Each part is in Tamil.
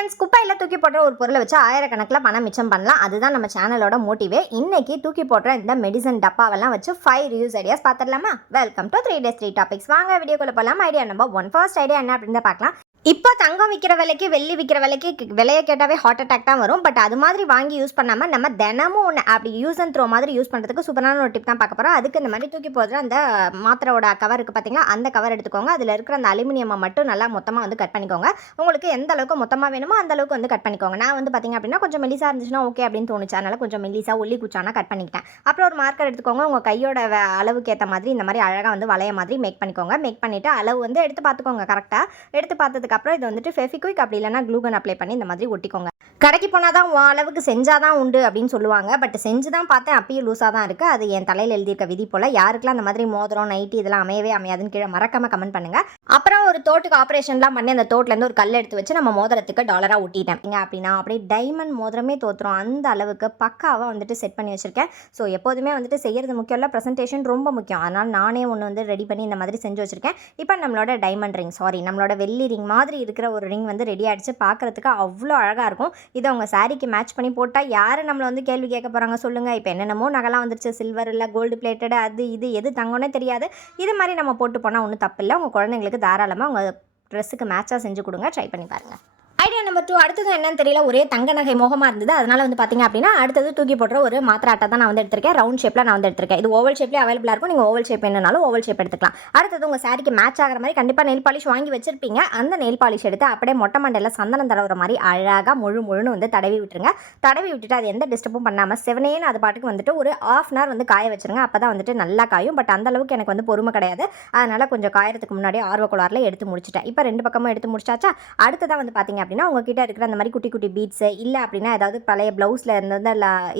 ஃப்ரெண்ட்ஸ் குப்பையில் தூக்கி போடுற ஒரு பொருளை வச்சு ஆயிரக்கணக்கில் பணம் மிச்சம் பண்ணலாம். அதுதான் நம்ம சேனலோட மோட்டிவே இன்னைக்கு தூக்கி போடுற இந்த மெடிசன் டப்பாவெல்லாம் வச்சு ஃபைவ் ரிவ்யூஸ் ஐடியாஸ் பார்த்துடலாமா? Welcome to three days three topics வாங்க வீடியோக்குள்ளே போகலாம் idea number one first idea என்ன அப்படின்னு பார்க்கலாம். இப்போ தங்கம் விற்கிற விலைக்கு வெள்ளி விற்கிற விலைக்கு விலையை கேட்டாவே ஹார்ட் அட்டாக் தான் வரும். பட் அது மாதிரி வாங்கி யூஸ் பண்ணாமல் நம்ம தினமும் ஒன்று அப்படி யூஸ் அண்ட் த்ரோ மாதிரி யூஸ் பண்ணுறதுக்கு சூப்பரான ஒரு டிப் தான் பார்க்க போகிறோம் அதுக்கு இந்த மாதிரி தூக்கி போடுற அந்த மாத்திரையோட கவர் இருக்குது பார்த்தீங்களா அந்த கவர் எடுத்துக்கோங்க. அதில் இருக்கிற அந்த அலுமினியமை மட்டும் நல்லா மொத்தமாக வந்து கட் பண்ணிக்கோங்க. உங்களுக்கு எந்த அளவுக்கு மொத்தமாக வேணுமோ அந்த அளவுக்கு வந்து கட் பண்ணிக்கோங்க. நான் வந்து பார்த்தீங்க அப்படின்னா கொஞ்சம் மெலிசாக இருந்துச்சுன்னா ஓகே அப்படின்னு தோணுச்சு. அதனால் கொஞ்சம் மெலிசாக ஒல்லி குச்சானா கட் பண்ணிக்கிட்டேன். அப்புறம் ஒரு மார்க்கர் எடுத்துக்கோங்க. உங்கள் கையோட அளவுக்கு ஏற்ற மாதிரி இந்த மாதிரி அழகாக வந்து வளைய மாதிரி மேக் பண்ணிக்கோங்க. மேக் பண்ணிவிட்டு அளவு வந்து எடுத்து பார்த்துக்கோங்க கரெக்டாக எடுத்து பார்த்ததுக்கு அப்புறம் இது வந்துட்டு ஃபெஃபிக்விக் அப்படி இல்லைன்னா க்ளூகன் அப்ளை பண்ணி இந்த மாதிரி ஒட்டிக்கோங்க. கடைக்கு போனால் தான் உன் அளவுக்கு செஞ்சால் தான் உண்டு அப்படின்னு சொல்லுவாங்க. பட் செஞ்சு தான் பார்த்தேன் அப்பயும் லூஸாக தான் இருக்குது அது என் தலையில் எழுதியிருக்க விதி போல். யாருக்கெல்லாம் அந்த மாதிரி மோதிரம் நைட்டி இதெல்லாம் அமையவே அமையாதுன்னு கீழே மறக்காம கமெண்ட் பண்ணுங்கள் அப்புறம் ஒரு தோட்டுக்கு ஆப்ரேஷன்லாம் பண்ணி அந்த தோட்டிலேருந்து ஒரு கல் எடுத்து வச்சு நம்ம மோதிரத்துக்கு டாலராக ஒட்டிட்டேன் அப்படின்னா அப்படியே டைமண்ட் மோதிரமே தோத்துரும். அந்த அளவுக்கு பக்காவாக வந்துட்டு செட் பண்ணி வச்சுருக்கேன். ஸோ எப்போதுமே வந்துட்டு செய்கிறது முக்கியம் இல்லை ப்ரெசன்டேஷன் ரொம்ப முக்கியம். அதனால் நானே ஒன்று வந்து ரெடி பண்ணி இந்த மாதிரி செஞ்சு வச்சுருக்கேன். இப்போ நம்மளோட டைமண்ட் ரிங் சாரி நம்மளோட வெள்ளி ரிங் மாதிரி இருக்கிற ஒரு ரிங் வந்து ரெடி ஆகிடுச்சு பார்க்கறதுக்கு அவ்வளோ அழகாக இருக்கும். இதை உங்கள் சாரிக்கு மேட்ச் பண்ணி போட்டால் யார் நம்மளை வந்து கேள்வி கேட்க போகிறாங்க சொல்லுங்கள் இப்போ என்னென்னமோ நகலாம் வந்துருச்சு. சில்வர் இல்லை கோல்டு பிளேட்டட் அது இது எது தங்கம்னே தெரியாது. இது மாதிரி நம்ம போட்டு போனால் ஒன்றும் தப்பு இல்லை உங்கள் குழந்தைங்களுக்கு தாராளமாக உங்கள் ட்ரெஸ்ஸுக்கு மேட்சாக செஞ்சு கொடுங்க. ட்ரை பண்ணி பாருங்கள் ஐடியா நம்பர் டூ அடுத்தது என்னன்னு தெரியல. ஒரே தங்க நகை மோகமாக இருந்தது. அதனால் வந்து பார்த்தீங்க அப்படின்னா அடுத்தது தூக்கி போடுற ஒரு மாத்திரை அட்டை தான் நான் வந்து எடுத்திருக்கேன். ரவுண்ட் ஷேப்பில் நான் வந்து எடுத்திருக்கேன். இது ஓவல் ஷேப்லேயே அவைலபிளாக இருக்கும். நீங்கள் ஓவல் ஷேப் என்னனாலும் ஓவல் ஷேப் எடுத்துக்கலாம். அடுத்தது உங்கள் சாரிக்கு மேட்ச் ஆகிற மாதிரி கண்டிப்பாக நெல் பாலிஷ் வாங்கி வச்சிருப்பீங்க. அந்த நெல் பாலிஷ் எடுத்து அப்படியே மொட்டை மண்டையில் சந்தனம் தடவுற மாதிரி அழகாக முழு முழுன்னு வந்து தடவி விட்டுருங்க. தடவி விட்டுட்டு அது எந்த டிஸ்டர்பும் பண்ணாமல் செவனேன்னு அது பாட்டுக்கு வந்துட்டு ஒரு ஆஃப் அன் ஹவர் வந்து காய வச்சிருங்க. அப்போ தான் வந்துட்டு நல்லா காயும். பட் அந்த அளவுக்கு எனக்கு வந்து பொறுமை கிடையாது. அதனால் கொஞ்சம் காயறதுக்கு முன்னாடி ஆர்வக்குளாரில் எடுத்து முடிச்சிட்டேன். இப்போ ரெண்டு பக்கமும் எடுத்து முடிச்சாச்சா? அடுத்ததான் வந்து பார்த்தீங்க அப்படின்னா உங்ககிட்ட இருக்கிற அந்த மாதிரி குட்டி குட்டி பீட்ஸு இல்லை அப்படின்னா ஏதாவது பழைய ப்ளவுஸில் இருந்த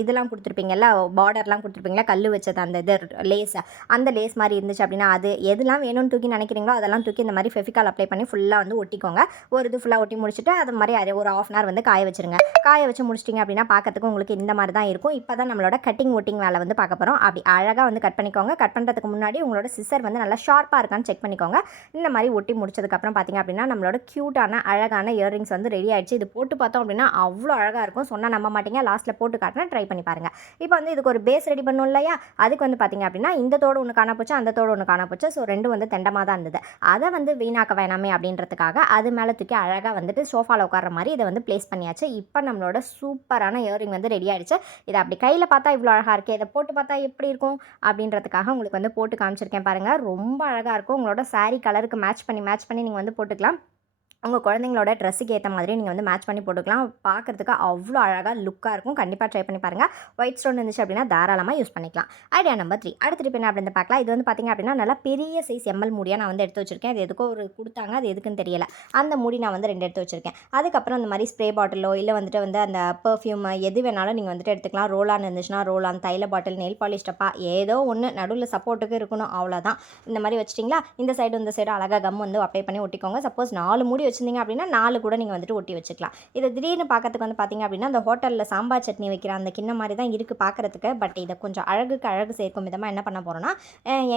இதெல்லாம் கொடுத்துருப்பீங்கல்ல பார்டர்லாம் கொடுத்துருப்பீங்களா கல் வச்சது அந்த இது லேஸ் அந்த லேஸ் மாதிரி இருந்துச்சு அப்படின்னா அது எதெல்லாம் வேணும்னு தூக்கி நினைக்கிறீங்களோ அதெல்லாம் தூக்கி இந்த மாதிரி ஃபெஃபிகால் அப்ளை பண்ணி ஃபுல்லாக வந்து ஒட்டிக்கோங்க. ஒரு இது ஃபுல்லாக ஒட்டி முடிச்சுட்டு அது மாதிரி அது ஒரு ஆஃப் அன் ஹவர் வந்து காய வச்சிருங்க. காய வச்சு முடிச்சிட்டிங்க அப்படின்னா பார்க்கறதுக்கு உங்களுக்கு இந்த மாதிரி தான் இருக்கும். இப்போ தான் நம்மளோட கட்டிங் ஒட்டிங் வேலை வந்து பார்க்க போகிறோம் அப்படி அழகாக வந்து கட் பண்ணிக்கோங்க. கட் பண்ணுறதுக்கு முன்னாடி உங்களோட சிசர் வந்து நல்லா ஷார்ப்பாக இருக்கான்னு செக் பண்ணிக்கோங்க. இந்த மாதிரி ஒட்டி முடிச்சதுக்கப்புறம் பார்த்தீங்க அப்படின்னா நம்மளோட க்யூட்டான அழகான இயரிங்ஸ் வந்து ரெடி ஆகிடுச்சு இது போட்டு பார்த்தோம் அப்படின்னா அவ்வளோ அழகாக இருக்கும். சொன்னால் நம்ப மாட்டீங்க. லாஸ்ட்டில் போட்டு காட்டுறேன் ட்ரை பண்ணி பாருங்கள் இப்போ வந்து இதுக்கு ஒரு பேஸ் ரெடி பண்ணும் இல்லையா? அதுக்கு வந்து பார்த்தீங்க அப்படின்னா இந்த தோடு ஒன்று காண போச்சு அந்த தோடு ஒன்று காண போச்சு. ஸோ ரெண்டும் வந்து தெண்டமாக தான் இருந்தது. அதை வந்து வீணாக்க வேணாமே அப்படின்றதுக்காக அது மேலே தூக்கி அழகாக வந்துட்டு சோஃபாவில் உட்கார்ற மாதிரி இதை வந்து ப்ளேஸ் பண்ணியாச்சு. இப்போ நம்மளோட சூப்பரான இயரிங் வந்து ரெடி ஆகிடுச்சு இதை அப்படி கையில் பார்த்தா இவ்வளோ அழகாக இருக்கே. இதை போட்டு பார்த்தா எப்படி இருக்கும்? அப்படின்றதுக்காக உங்களுக்கு வந்து போட்டு காமிச்சிருக்கேன் பாருங்கள் ரொம்ப அழகாக இருக்கும். உங்களோட சாரீ கலருக்கு மேட்ச் பண்ணி மேட்ச் பண்ணி நீங்கள் வந்து போட்டுக்கலாம். உங்கள் குழந்தைங்களோட ட்ரெஸ்ஸுக்கு ஏற்ற மாதிரி நீங்கள் வந்து மேட்ச் பண்ணி போட்டுக்கலாம். பார்க்குறதுக்கு அவ்வளோ அழகாக லுக்காக இருக்கும். கண்டிப்பாக ட்ரை பண்ணி பாருங்கள் ஒயிட் ஸ்டோன் இருந்துச்சு அப்படின்னா தாராளமாக யூஸ் பண்ணிக்கலாம். ஐடியா நம்பர் த்ரீ அடுத்த டிப் என்ன அப்படின்னு பார்க்கலாம் இது வந்து பார்த்திங்க அப்படின்னா நல்லா பெரிய சைஸ் எம்எல் மூடியாக நான் வந்து எடுத்து வச்சிருக்கேன். அது எதுக்கோ ஒரு கொடுத்தாங்க அது எதுக்குன்னு தெரியல. அந்த மூடி நான் வந்து ரெண்டு எடுத்து வச்சிருக்கேன். அதுக்கப்புறம் அந்த மாதிரி ஸ்ப்ரே பாட்டிலோ இல்லை வந்துட்டு வந்து அந்த பெர்ஃப்யூம் எது வேணாலும் நீங்கள் வந்துட்டு எடுத்துக்கலாம். ரோலான் இருந்துச்சுன்னா ரோலான் தைல பாட்டில் நெல் பாலிஷ் டப்பா ஏதோ ஒன்று நடுவில் சப்போர்ட்டுக்கு இருக்கணும். அவ்வளோதான் இந்த மாதிரி வச்சிட்டிங்களா? இந்த சைடு இந்த சைடு அழகாக கம் வந்து அப்ளை பண்ணி ஒட்டிக்கோங்க. சப்போஸ் நாலு மூடி வச்சுருந்தீங்க அப்படின்னா நாலு கூட நீங்கள் வந்துட்டு ஒட்டி வச்சுக்கலாம். இது திடீர்னு பார்க்கறதுக்கு வந்து பார்த்தீங்க அப்படின்னா அந்த ஹோட்டலில் சாம்பார் சட்னி வைக்கிற அந்த கிண்ண மாதிரி தான் இருக்குது பார்க்கறதுக்கு. பட் இதை கொஞ்சம் அழகுக்கு அழகு சேர்க்கும் விதமாக என்ன பண்ண போகிறோன்னா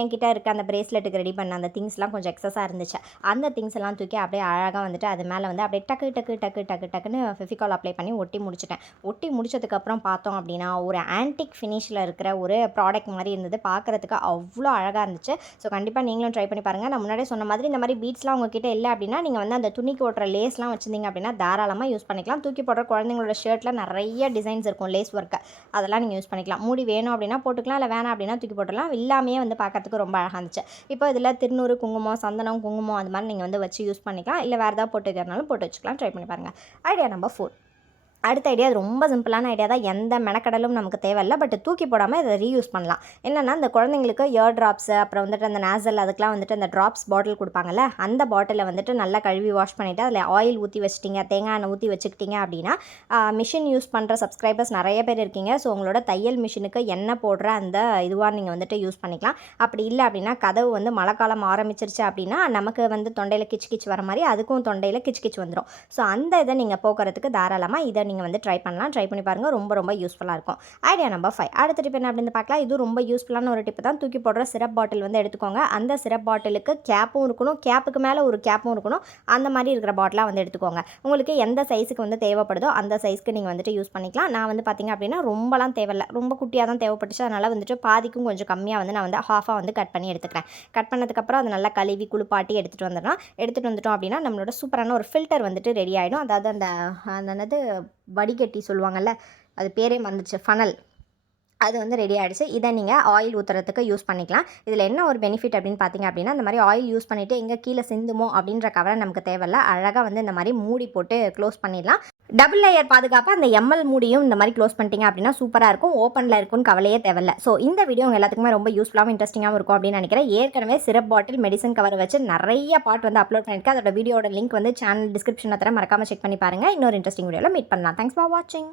என்கிட்ட இருக்க அந்த பிரேஸ்லெட்டுக்கு ரெடி பண்ண அந்த திங்ஸ்லாம் கொஞ்சம் எக்ஸஸாக இருந்துச்சு. அந்த திங்ஸ் எல்லாம் தூக்கி அப்படியே அழகாக வந்துட்டு அது மேலே வந்து அப்படியே டக்கு டக்கு டக்கு டக்கு டக்குன்னு ஃபெஃபிகால் அப்ளை பண்ணி ஒட்டி முடிச்சிட்டேன். ஒட்டி முடிச்சதுக்கப்புறம் பார்த்தோம் அப்படின்னா ஒரு ஆன்டிக் ஃபினிஷில் இருக்கிற ஒரு ப்ராடக்ட் மாதிரி இருந்தது. பார்க்குறதுக்கு அவ்வளோ அழகாக இருந்துச்சு. ஸோ கண்டிப்பாக நீங்களும் ட்ரை பண்ணி பாருங்கள் நான் முன்னாடியே சொன்ன மாதிரி இந்த மாதிரி பீட்ஸ்லாம் உங்ககிட்ட இல்லை அப்படின்னா நீங்கள் வந்து அந்த துணிக்கு ஓட்டுற லேஸ்லாம் வச்சுருந்தீங்க அப்படின்னா தாராளமாக யூஸ் பண்ணிக்கலாம். தூக்கி போடுற குழந்தைங்களோட ஷர்ட்டில் நிறைய டிசைன்ஸ் இருக்கும் லேஸ் ஒர்க்கு அதெல்லாம் நீங்கள் யூஸ் பண்ணிக்கலாம். மூடி வேணும் அப்படின்னா போட்டுக்கலாம் இல்லை வேணாம் அப்படின்னா தூக்கி போட்டுடலாம். இல்லாமையே வந்து பார்க்கறதுக்கு ரொம்ப அழகாக இருந்துச்சு. இப்போ இதில் திருநூறு குங்குமம் சந்தனம் குங்குமம் அது மாதிரி நீங்கள் வந்து வச்சு யூஸ் பண்ணிக்கலாம். இல்லை வேறு ஏதாவது போட்டு வைக்கிறனாலும் போட்டு வச்சுக்கலாம். ட்ரை பண்ணி பாருங்கள் ஐடியா நம்பர் ஃபோர் அடுத்த ஐடியா அது ரொம்ப சிம்பிளான ஐடியா தான். எந்த மெனக்கடலும் நமக்கு தேவையில்ல. பட் தூக்கி போடாமல் இதை ரீயூஸ் பண்ணலாம். என்னென்னா இந்த குழந்தைங்களுக்கு இயர் ட்ராப்ஸு அப்புறம் வந்துட்டு அந்த நேசல் அதுக்கெலாம் வந்துட்டு அந்த ட்ராப்ஸ் பாட்டில் கொடுப்பாங்கல்ல அந்த பாட்டிலை வந்துட்டு நல்லா கழுவி வாஷ் பண்ணிவிட்டு அதில் ஆயில் ஊற்றி வச்சிட்டிங்க தேங்காய் எண்ணெய் ஊற்றி வச்சுக்கிட்டீங்க அப்படின்னா மிஷின் யூஸ் பண்ணுற சப்ஸ்கிரைபர்ஸ் நிறைய பேர் இருக்கீங்க. ஸோ உங்களோட தையல் மிஷினுக்கு எண்ணெய் போடுற அந்த இதுவாக நீங்கள் வந்துட்டு யூஸ் பண்ணிக்கலாம். அப்படி இல்லை அப்படின்னா கதவு வந்து மழை காலம் ஆரம்பிச்சிருச்சு அப்படின்னா நமக்கு வந்து தொண்டையில் கிச்சு கிச்சு வர மாதிரி அதுக்கும் தொண்டையில் கிச்சு கிச்சு வந்துடும் ஸோ அந்த இதை நீங்கள் போக்குறதுக்கு தாராளமாக இதை நீங்கள் வந்து ட்ரை பண்ணலாம். ட்ரை பண்ணி பாருங்கள் ரொம்ப ரொம்ப யூஸ்ஃபுல்லாக இருக்கும். ஐடியா நம்பர் ஃபைவ் அடுத்த டிப் என்ன அப்படின்னு பார்க்கலாம். இது ரொம்ப யூஸ்ஃபுல்லான ஒரு டிப்பு தான். தூக்கி போடுற சிரப் பாட்டில் வந்து எடுத்துக்கோங்க. அந்த சிரப் பாட்டிலுக்கு கேப்பும் இருக்கணும். கேப்புக்கு மேலே ஒரு கேப்பும் இருக்கணும். அந்த மாதிரி இருக்கிற பாட்டிலாக வந்து எடுத்துக்கோங்க. உங்களுக்கு எந்த சைஸுக்கு வந்து தேவைப்படுதோ அந்த சைஸ்க்கு நீங்கள் வந்துட்டு யூஸ் பண்ணிக்கலாம். நான் வந்து பார்த்திங்க அப்படின்னா ரொம்பலாம் தேவையில்லை. ரொம்ப குட்டியாக தான் தேவைப்பட்டுச்சு. அதனால் வந்துட்டு பாதிக்கும் கொஞ்சம் கம்மியாக வந்து நான் வந்து ஹாஃபாக வந்து கட் பண்ணி எடுத்துக்கிறேன். கட் பண்ணதுக்கப்புறம் அதை நல்லா கழுவி குளிப்பாட்டி எடுத்துகிட்டு வந்துடலாம். எடுத்துகிட்டு வந்துட்டோம் அப்படின்னா நம்மளோட சூப்பரான ஒரு ஃபில்டர் வந்துட்டு ரெடி ஆகிடும் அதாவது அந்த அந்த என்னது வடிகட்டி சொல்லுவாங்கள்ல அது பேரே வந்துச்சு ஃபனல் அது வந்து ரெடி ஆகிடுச்சு இதை நீங்கள் ஆயில் ஊற்றுறதுக்கு யூஸ் பண்ணிக்கலாம். இதில் என்ன ஒரு பெனிஃபிட் அப்படின்னு பார்த்தீங்க அப்படின்னா இந்த மாதிரி ஆயில் யூஸ் பண்ணிவிட்டு எங்கே கீழே சிந்துமோ அப்படின்ற கவலை நமக்கு தேவையில்ல. அழகாக வந்து இந்த மாதிரி மூடி போட்டு க்ளோஸ் பண்ணிடலாம். டபுள் லேயர் பாதுகாப்பு அந்த எம்எல் மூடியும் இந்த மாதிரி க்ளோஸ் பண்ணிட்டீங்க அப்படின்னா சூப்பராக இருக்கும். ஓப்பனில் இருக்கும்னு கவலையே தேவையில்ல. ஸோ இந்த வீடியோ உங்கள் எல்லாத்துக்குமே ரொம்ப யூஸ்ஃபுல்லாகவும் இன்ட்ரெஸ்டிங்காகவும் இருக்கும் அப்படின்னு நினைக்கிறேன். ஏற்கனவே சிரப் பாட்டில் மெடிசன் கவர் வச்சு நிறைய பாட் வந்து அப்லோட் பண்ணியிருக்கேன். அதோட வீடியோட லிங்க் வந்து சேனல் டிஸ்கிரிப்ஷனில் தர மறக்காம செக் பண்ணி பாருங்கள் இன்னொரு இன்ட்ரெஸ்டிங் வீடியோவில் மீட் பண்ணலாம். தேங்க்ஸ் ஃபார் வாட்சிங்